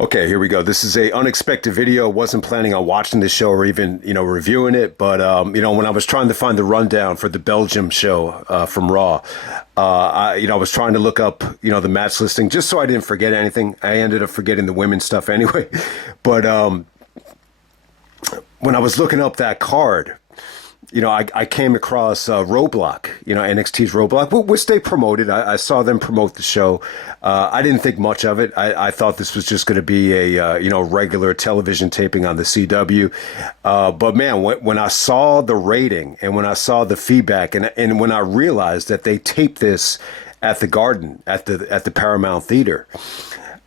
Okay, here we go. This is a unexpected video. Wasn't planning on watching this show or even, reviewing it. But, when I was trying to find the rundown for the Belgium show from Raw, I was trying to look up, the match listing just so I didn't forget anything. I ended up forgetting the women's stuff anyway. But when I was looking up that card, I came across Roadblock, NXT's Roadblock, which they promoted. I saw them promote the show. I didn't think much of it. I thought this was just going to be a, regular television taping on the CW. But man, when I saw the rating and when I saw the feedback and when I realized that they taped this at the Garden, at the Paramount Theater,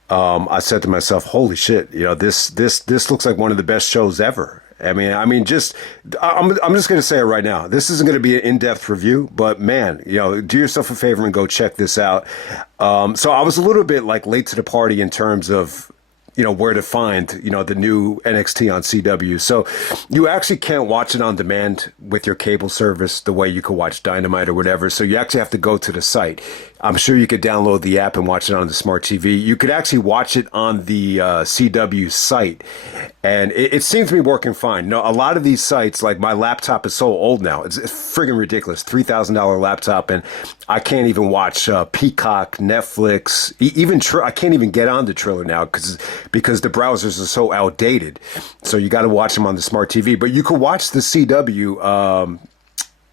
I said to myself, holy shit, this looks like one of the best shows ever. I'm just going to say it right now. This isn't going to be an in-depth review, but man, do yourself a favor and go check this out. So I was a little bit late to the party in terms of, where to find, the new NXT on CW. So you actually can't watch it on demand with your cable service the way you could watch Dynamite or whatever. So you actually have to go to the site. I'm sure you could download the app and watch it on the smart TV. You could actually watch it on the CW site. And it seems to be working fine. A lot of these sites, like my laptop is so old now. It's friggin' ridiculous. $3,000 laptop. And I can't even watch Peacock, Netflix, even I can't even get on the Triller now because the browsers are so outdated. So you got to watch them on the smart TV. But you could watch the CW.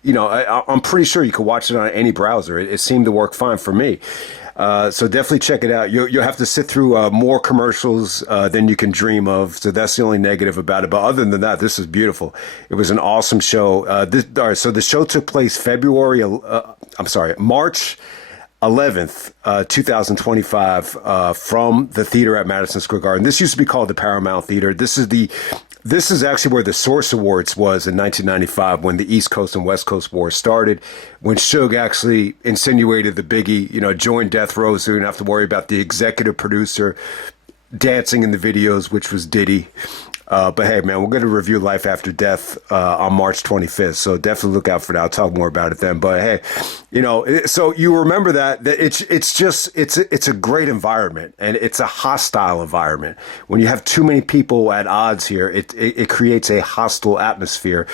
I'm pretty sure you could watch it on any browser. It seemed to work fine for me. So definitely check it out. You'll have to sit through more commercials than you can dream of. So that's the only negative about it. But other than that, this is beautiful. It was an awesome show. So the show took place March 11th, 2025, from the theater at Madison Square Garden. This used to be called the Paramount Theater. This is actually where the Source Awards was in 1995 when the East Coast and West Coast War started, when Suge actually insinuated the Biggie, joined Death Row, so you didn't have to worry about the executive producer dancing in the videos, which was Diddy. But hey, man, we're going to review Life After Death on March 25th, so definitely look out for that. I'll talk more about it then. But hey, so you remember that it's a great environment, and it's a hostile environment. When you have too many people at odds here, it creates a hostile atmosphere.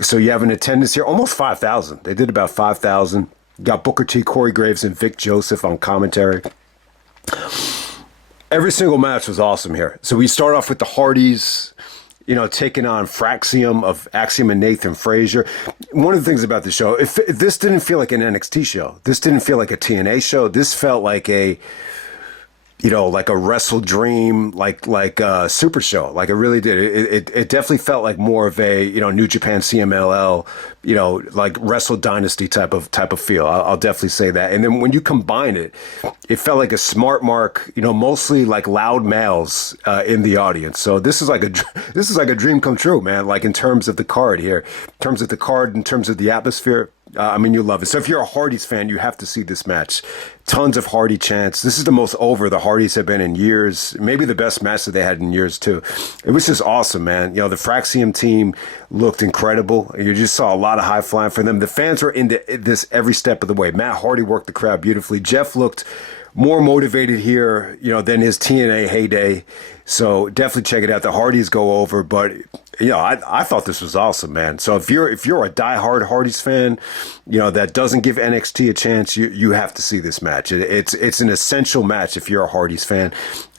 So you have an attendance here, almost 5,000. They did about 5,000. Got Booker T, Corey Graves, and Vic Joseph on commentary. Every single match was awesome here. So we start off with the Hardys, taking on Fraxium of Axiom and Nathan Frazier. One of the things about the show, if this didn't feel like an NXT show, this didn't feel like a TNA show, this felt like a Wrestle Dream, like a Super Show. Like it really did. It definitely felt like more of a, New Japan CMLL, like Wrestle Dynasty type of feel. I'll definitely say that. And then when you combine it, it felt like a smart mark, mostly like loud males in the audience. So this is like a dream come true, man. Like in terms of the card here, in terms of the atmosphere. You love it. So if you're a Hardys fan, you have to see this match. Tons of Hardy chants. This is the most over the Hardys have been in years. Maybe the best match that they had in years, too. It was just awesome, man. The Fraxium team looked incredible. You just saw a lot of high flying for them. The fans were into this every step of the way. Matt Hardy worked the crowd beautifully. Jeff looked more motivated here, than his TNA heyday. So definitely check it out. The Hardys go over, but I thought this was awesome, man. So if you're a diehard Hardys fan, that doesn't give NXT a chance, you have to see this match. It's an essential match if you're a Hardys fan.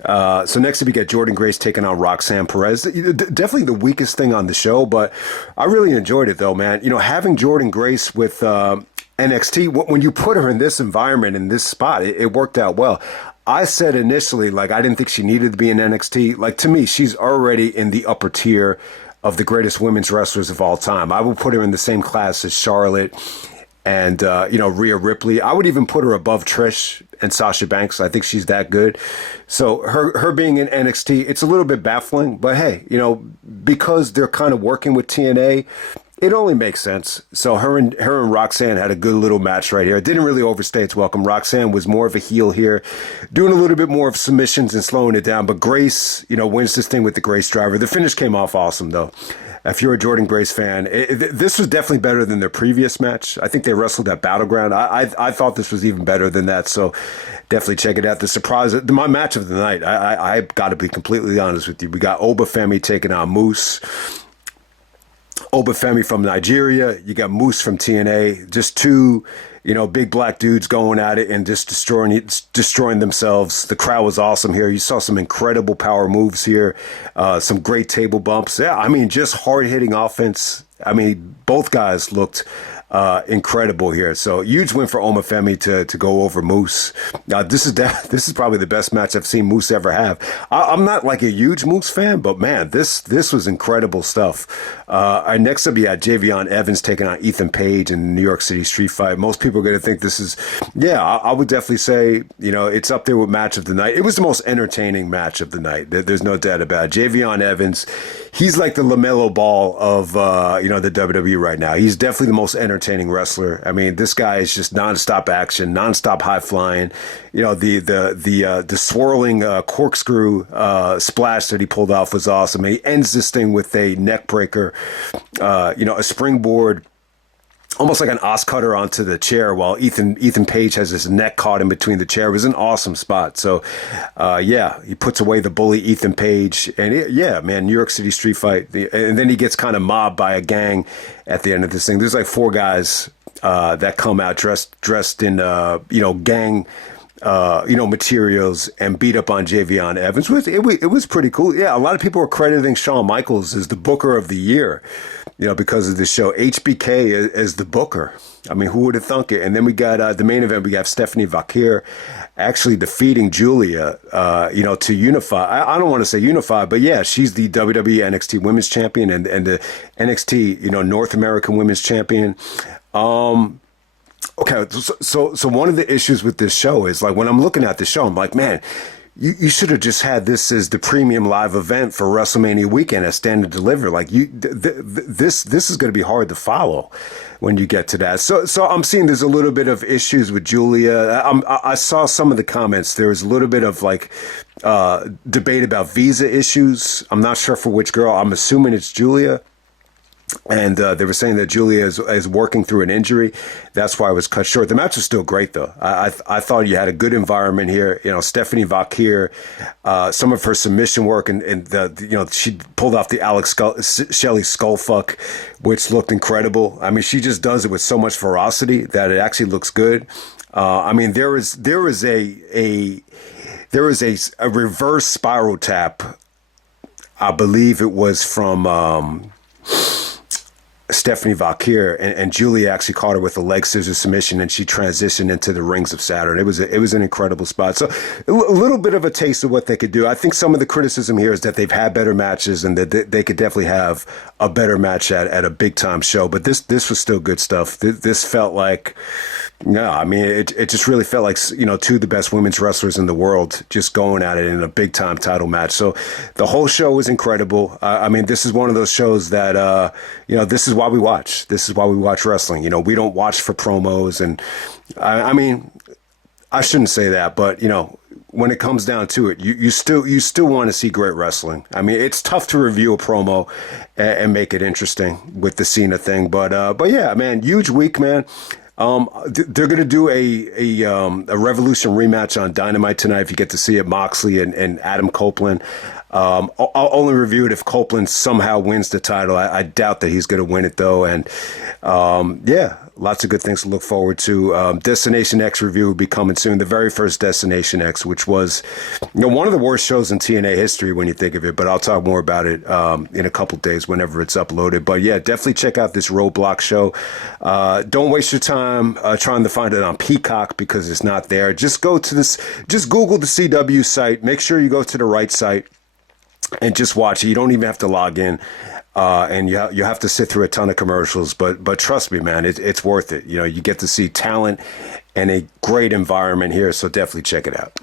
So next up, we get Jordynne Grace taking on Roxanne Perez. Definitely the weakest thing on the show, but I really enjoyed it though, man. Having Jordynne Grace with NXT, when you put her in this environment, in this spot, it worked out well. I said initially, I didn't think she needed to be in NXT. To me, she's already in the upper tier of the greatest women's wrestlers of all time. I would put her in the same class as Charlotte and, Rhea Ripley. I would even put her above Trish and Sasha Banks. I think she's that good. So her being in NXT, it's a little bit baffling. But hey, because they're kind of working with TNA, it only makes sense. So her and Roxanne had a good little match right here. It didn't really overstay its welcome. Roxanne was more of a heel here, doing a little bit more of submissions and slowing it down. But Grace, wins this thing with the Grace driver. The finish came off awesome, though. if you're a Jordynne Grace fan, this was definitely better than their previous match. I think they wrestled at Battleground. I thought this was even better than that. So definitely check it out. The surprise, my match of the night. I got to be completely honest with you. We got Femi taking on Moose. Femi from Nigeria. You got Moose from TNA. Just two, big black dudes going at it and just destroying themselves. The crowd was awesome here. You saw some incredible power moves here. Some great table bumps. Yeah, I mean, just hard-hitting offense. I mean, both guys looked incredible here. So huge win for Femi to go over Moose. This is probably the best match I've seen Moose ever have. I'm not like a huge Moose fan, but man, this was incredible stuff. Next up, you had Javion Evans taking on Ethan Page in the New York City street fight. Most people are going to think this is, I would definitely say, it's up there with match of the night. It was the most entertaining match of the night. There's no doubt about it. Javion Evans, he's like the LaMelo Ball of, the WWE right now. He's definitely the most entertaining wrestler. I mean, this guy is just nonstop action, nonstop high flying. The swirling corkscrew splash that he pulled off was awesome. And he ends this thing with a neck breaker, a springboard, almost like an os cutter onto the chair, while Ethan Page has his neck caught in between the chair. It was an awesome spot. So, he puts away the bully Ethan Page, and New York City street fight. And then he gets kind of mobbed by a gang at the end of this thing. There's like four guys that come out dressed in gang materials and beat up on Javion Evans. It was pretty cool. Yeah, a lot of people were crediting Shawn Michaels as the Booker of the Year, because of the show. HBK as the Booker. I mean, who would have thunk it? And then we got the main event. We got Stephanie Vaquer actually defeating Giulia, to unify. I don't want to say unify, but yeah, she's the WWE NXT Women's Champion and the NXT, North American Women's Champion. Okay, so one of the issues with this show is, like, when I'm looking at the show, I'm like, man, you should have just had this as the premium live event for WrestleMania weekend as Stand and Deliver. Like, this is going to be hard to follow when you get to that. So I'm seeing there's a little bit of issues with Giulia. I saw some of the comments. There was a little bit of debate about visa issues. I'm not sure for which girl. I'm assuming it's Giulia. And they were saying that Giulia is working through an injury. That's why it was cut short. The match was still great, though. I thought you had a good environment here. Stephanie Vaquer, some of her submission work, and she pulled off the Shelley skullfuck, which looked incredible. I mean, she just does it with so much ferocity that it actually looks good. I mean, there is a reverse spiral tap. I believe it was from Stephanie Vaquer, and Giulia actually caught her with a leg scissors submission, and she transitioned into the Rings of Saturn. It was an incredible spot. So a little bit of a taste of what they could do. I think some of the criticism here is that they've had better matches and that they could definitely have a better match at a big time show. But this was still good stuff. This felt like, it just really felt like, two of the best women's wrestlers in the world just going at it in a big time title match. So the whole show was incredible. This is one of those shows that, this is why we watch. This is why we watch wrestling. We don't watch for promos. And I shouldn't say that, but, when it comes down to it, you still want to see great wrestling. I mean, it's tough to review a promo and make it interesting with the Cena thing. But yeah, man, huge week, man. They're going to do a Revolution rematch on Dynamite tonight. If you get to see it, Moxley and Adam Copeland. I'll only review it if Copeland somehow wins the title. I doubt that he's going to win it, though. And lots of good things to look forward to. Destination X review will be coming soon. The very first Destination X, which was one of the worst shows in TNA history when you think of it. But I'll talk more about it in a couple days whenever it's uploaded. But yeah, definitely check out this Roadblock show. Don't waste your time trying to find it on Peacock because it's not there. Just Google the CW site. Make sure you go to the right site and just watch it. You don't even have to log in. And you have to sit through a ton of commercials, but trust me, man, it's worth it. You get to see talent and a great environment here, so definitely check it out.